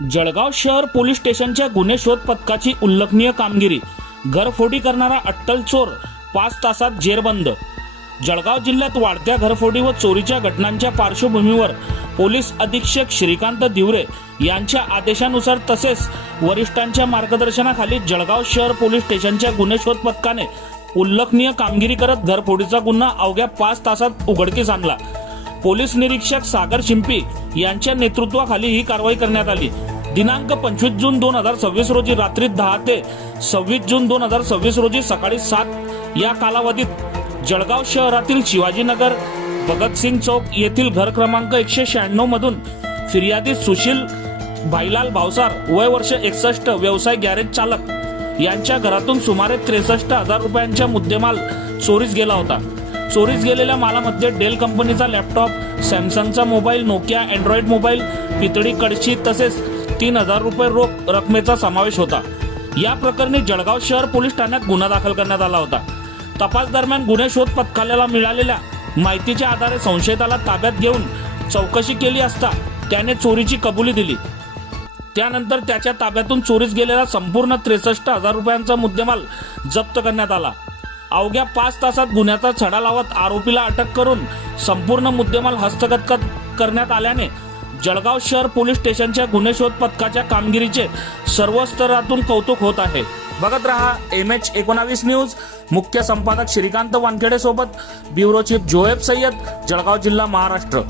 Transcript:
जळगाव शहर पोलीस स्टेशनच्या गुन्हे शोध पथकाची उल्लेखनीय कामगिरी. घरफोडी करणारा अट्टल चोर 5 तासात जेरबंद. जळगाव जिल्ह्यात वाढत्या घरफोडी व चोरीच्या घटनांच्या पार्श्वभूमीवर पोलीस अधीक्षक श्रीकांत दिवरे यांच्या आदेशानुसार तसेच वरिष्ठांच्या मार्गदर्शनाखाली जळगाव शहर पोलीस स्टेशनच्या गुन्हे शोध पथकाने उल्लेखनीय कामगिरी करत घरफोडीचा गुन्हा अवघ्या 5 तासात उघडकीस आणला. पोलीस निरीक्षक सागर शिंपी यांच्या नेतृत्वाखाली ही कारवाई करण्यात आली. दिनांक 25 जून 2026 रोजी रात्री 10 ते 26 जून 2026 रोजी सकाळी 7 या कालावधीत जळगाव शहरातील शिवाजीनगर भगतसिंग चौक येथील घर क्रमांक 196 मधून फिर्यादी सुशील भाईलाल भावसार वय वर्ष 61 व्यवसाय गॅरेज चालक यांच्या घरातून सुमारे 63,000 रुपयांचा मुद्देमाल चोरीस गेला होता. चोरीस गेलेल्या मालामध्ये डेल कंपनीचा लॅपटॉप, सॅमसंगचा मोबाईल, नोकिया अँड्रॉइड मोबाईल, पितळी कळशी तसेच 3,000 रुपये रोख रकमेचा समावेश होता. या प्रकरणी जळगाव शहर पोलीस ठाण्यात गुन्हा दाखल करण्यात आला होता. तपास दरम्यान गुन्हे शोध पथकाला मिळालेल्या माहितीच्या आधारे संशयिताला ताब्यात घेऊन चौकशी केली असता त्याने चोरीची कबुली दिली. त्यानंतर त्याच्या ताब्यातून चोरीस गेलेला संपूर्ण 63,000 रुपयांचा मुद्देमाल जप्त करण्यात आला. अवघ्या 5 तासात गुन्ह्याचा छडा लावत आरोपीला अटक करून संपूर्ण मुद्देमाल हस्तगत करण्यात आल्याने जळगाव शहर पोलीस स्टेशनच्या गुन्हे शोध पथकाच्या कामगिरीचे सर्व स्तरातून कौतुक होत आहे. बघत रहा MH19 न्यूज. मुख्य संपादक श्रीकांत वानखेडे सोबत ब्युरो चीफ जोएब सय्यद, जळगाव जिल्हा, महाराष्ट्र.